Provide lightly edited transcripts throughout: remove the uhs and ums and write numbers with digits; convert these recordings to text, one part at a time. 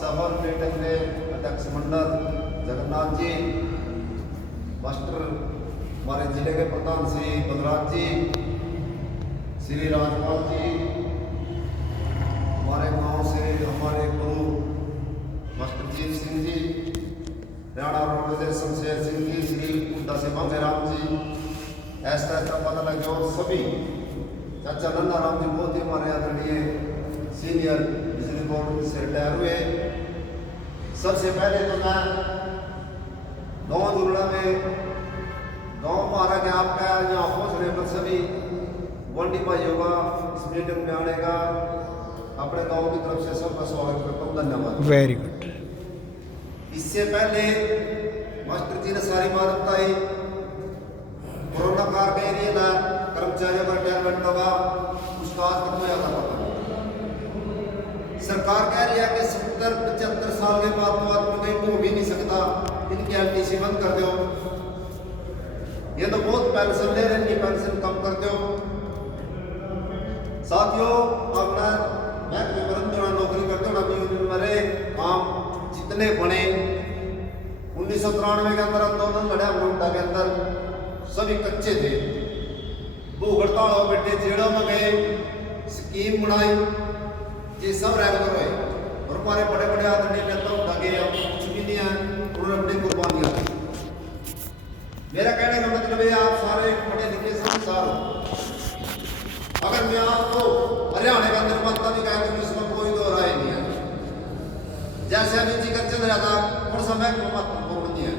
सफल मीटिंग के अध्यक्ष मंडल जगन्नाथ जी, मास्टर हमारे जिले के प्रधान श्री बलराज जी, श्री राजपाल जी, हमारे गांव से हमारे गुरु मास्टर जीत सिंह जी, हरियाणा रोड से शमशेर सिंह जी, श्री उड्डा से बांगेराम जी, ऐसा पता लगे और सभी चाचा नंदा राम जी बहुत ही हमारे आदरणीय सीनियर बिजली बोर्ड से रिटायर हुए। सबसे पहले तो मैं गाँव जुड़ना में गाँव हमारा क्या आपका यहाँ पहुँचने पर सभी वंडी भाइयों का इस मीटिंग में आने का अपने गांव की तरफ से सबका स्वागत करता हूँ, धन्यवाद। Very good. इससे पहले मास्टर जी ने सारी बात बताई। कोरोना काल के एरिया ना कर्मचारियों का रिटायरमेंट होगा, उसका आज तक कोई आता पता नहीं। सरकार कह रही है कि 70-75 साल के बाद तो आदमी कहीं घूम ही नहीं सकता, इनकी एलटीसी बंद कर दो। ये तो बहुत पेंशन ले रहे हैं, इनकी पेंशन कम कर दो। साथियों, अपना महकमे में नौकरी करते हो ना, मेरे काम जितने बने 1993 के अंदर आंदोलन लड़ा मुंडा के अंदर, सभी कच्चे थे। भूख हड़ताल हो बैठे, जेलों में गए, स्कीम बनाई, ये सब रेगुलर हुए। और हमारे बड़े बड़े आदमी नेता उठा गए, अब कुछ भी नहीं है, उन्होंने अपनी कुर्बानियां दी। मेरा कहने का मतलब है आप सारे पढ़े लिखे समझदार हो। अगर मैं आपको हरियाणा के अंदर माता भी कहें तो इसमें कोई दो राय नहीं है। जैसे अभी जिक्र चल रहा था, कौन सा महत्व महत्वपूर्ण नहीं है।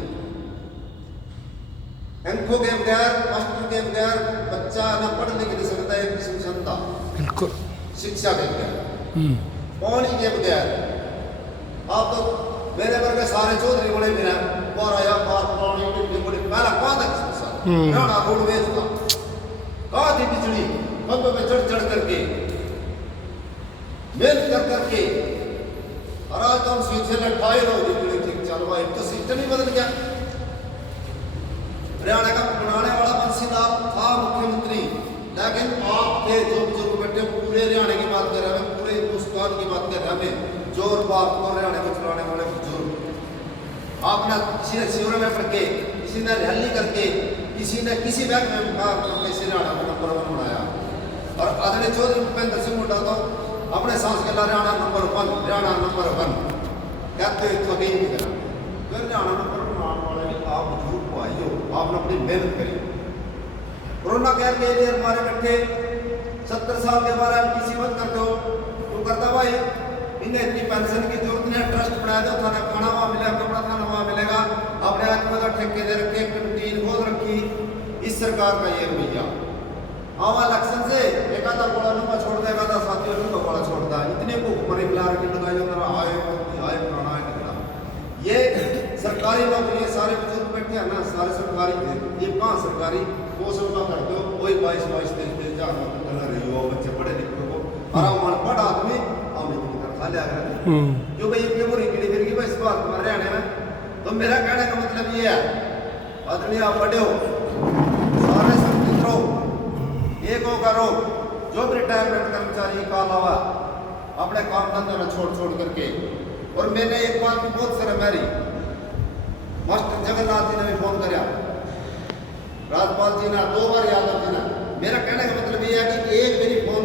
इनको के बगैर, मास्टर के बगैर बच्चा न पढ़ लिख नहीं सकता है, किसी क्षमता बिल्कुल शिक्षा के बगैर, पानी के बगैर। आप तो मेरे वर्ग सारे चौधरी बड़े मेरा और आया बात पानी की बड़ी पहला कौन था हरियाणा रोडवेज का, कहाँ थी बिजली खंभे पे चढ़ चढ़ करके मेहनत कर करके, और आज तो हम सीधे लटाए रहो बिजली ठीक चल रहा है, तो सिस्टम ही बदल गया। हरियाणा का बनाने वाला बंसीलाल था मुख्यमंत्री, लेकिन आप थे जो बुजुर्ग बैठे पूरे हरियाणा की बात कर रहे हैं, पूरे हिंदुस्तान की बात कर रहे हैं, जोर बात को हरियाणा को चलाने वाले बुजुर्ग। आपने किसी ने शिविर में पढ़ के, किसी ने रैली करके, किसी ने किसी बैंक में कैसे हरियाणा को नंबर 1 बनाया। और आदरणीय चौधरी भूपेंद्र सिंह हुड्डा तो अपने सांस के हरियाणा नंबर 1, हरियाणा नंबर 1 कहते तो कहीं नहीं करा। तो हरियाणा नंबर बनाने वाले आप बुजुर्ग को आई हो, आपने अपनी मेहनत करी। कोरोना केयर के लिए हमारे बैठे 70 साल के बाद एलटीसी बंद कर दो, तो करता भाई इन्हें इतनी पेंशन की जरूरत नहीं है, ट्रस्ट बना दो, थाना खाना वहाँ मिलेगा, कपड़ा थाना वहाँ मिलेगा, अपने आदमी का ठेके दे रखे, कैंटीन खोल रखी। इस सरकार का ये रवैया। आवा इलेक्शन से एक आधा बड़ा नुमा छोड़ देगा, था साथियों नुमा बड़ा छोड़ता है, इतने को मरी मिला रखी लगाई जो आए पुराना है निकला। ये सरकारी नौकरी सारे बुजुर्ग बैठे हैं ना, सारे सरकारी थे, ये कहाँ सरकारी 200 रुपया कर दो, वही 22-23 हजार रही हो, बच्चे पढ़े लिखे हो, आराम अनपढ़ आदमी जो भाई ये पूरी पीढ़ी फिर की इस बात में हरियाणा में। तो मेरा कहने का मतलब ये है, आदरणीय आप बड़े हो, सारे संतुलित रहो, एक हो करो। जो भी रिटायरमेंट कर्मचारी का अलावा अपने काम धंधे में छोड़ करके। और मैंने एक बात भी बहुत शर्म मेरी, मास्टर जगन्नाथ जी ने भी फोन कराया, राजपाल जी ने 2 बार, यादव जी ने। मेरा कहने का मतलब ये है कि एक मेरी फोन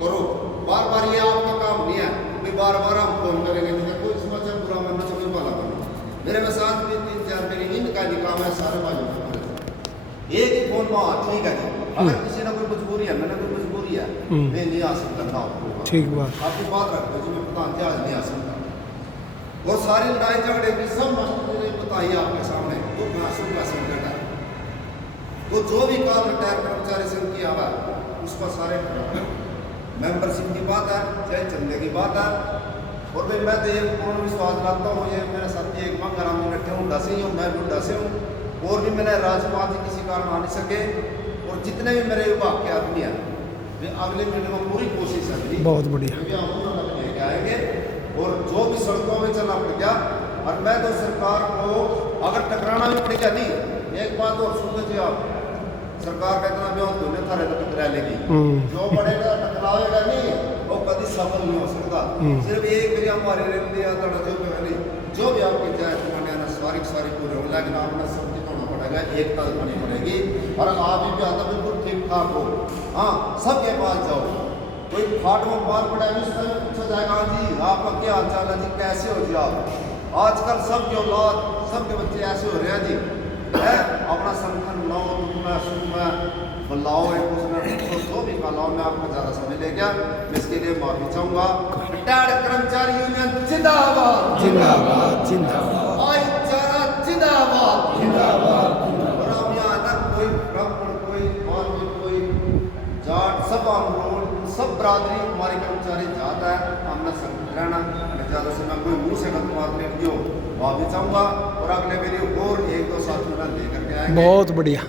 करो, बार बार ये आपका काम नहीं है, बार बार हम फोन करेंगे, कोई समाचार बुरा मानना चाहिए वाला करना। मेरे में साथ भी 3-4 मेरी इनका निकाम है, सारे भाइयों का एक ही फोन में ठीक है जी। अगर किसी ने कोई मजबूरी है, मैंने कोई मजबूरी है, मैं नहीं आ सकता ना, ठीक बात, आपकी बात रखते जी, मैं प्रधान थे आज नहीं आ सकता। और सारी लड़ाई झगड़े भी सब मास्टर ने बताई आपके सामने, तो सुख का संकट है। तो जो भी काम रिटायर कर्मचारी संघ की आवा उसका सारे मेंबरशिप की बात है, चाहे चंदे की बात है। और भाई मैं तो ये पूर्ण विश्वास रखता हूँ, ये मेरे साथी एक मंगाराम जी बैठे हूँ, हुड्डा से ही हूँ, मैं हुड्डा से हूँ, और भी मैंने राजपाल जी किसी कारण आ नहीं सके। और जितने भी मेरे विभाग के आदमी हैं, वे अगले महीने में पूरी कोशिश है, बहुत बढ़िया लेके आएंगे। और जो भी सड़कों में चलना पड़ गया, और मैं तो सरकार को अगर टकराना भी पड़ गया, नहीं एक बात और सुन लीजिए आप, सरकार का इतना भी होने थारे तो टकरा लेगी, जो बढ़ेगा टकराएगा नहीं, वो कभी सफल नहीं हो सकता। सिर्फ एक बार हमारे रहते हैं तड़ा जो पहले जो भी आपकी जायज माने ना सारी पूरे हो, लेकिन आपने सबकी होना पड़ेगा, एकता दिखानी पड़ेगी और आप भी आता बिल्कुल ठीक ठाक हो। हाँ, सबके पास जाओ, कोई फाट में बाल पड़ा है उस समय पूछा जाएगा हाँ जी आपका क्या हाल चाल है जी, कैसे हो जी आप। आजकल सबके औलाद सबके बच्चे ऐसे हो रहे हैं जी है, अपना संगठन लाओ मैं शुरू में बुलाओ एक दूसरे को जो भी कलाओ। मैं आपका ज़्यादा समय ले गया, मैं इसके लिए माफी चाहूँगा। रिटायर्ड कर्मचारी यूनियन जिंदाबाद जिंदाबाद जिंदाबाद भाईचारा जिंदाबाद जिंदाबाद। और हम यहाँ ना कोई ब्राह्मण कोई मौलवी कोई जाट सब हम लोग सब बरादरी हमारे कर्मचारी जाता है, हमने संगठन रहना। मैं ज़्यादा समय कोई मुँह से गलत बात नहीं की हो, माफी चाहूँगा और अगले मेरी और एक दो साथियों में लेकर के आएंगे। बहुत बढ़िया।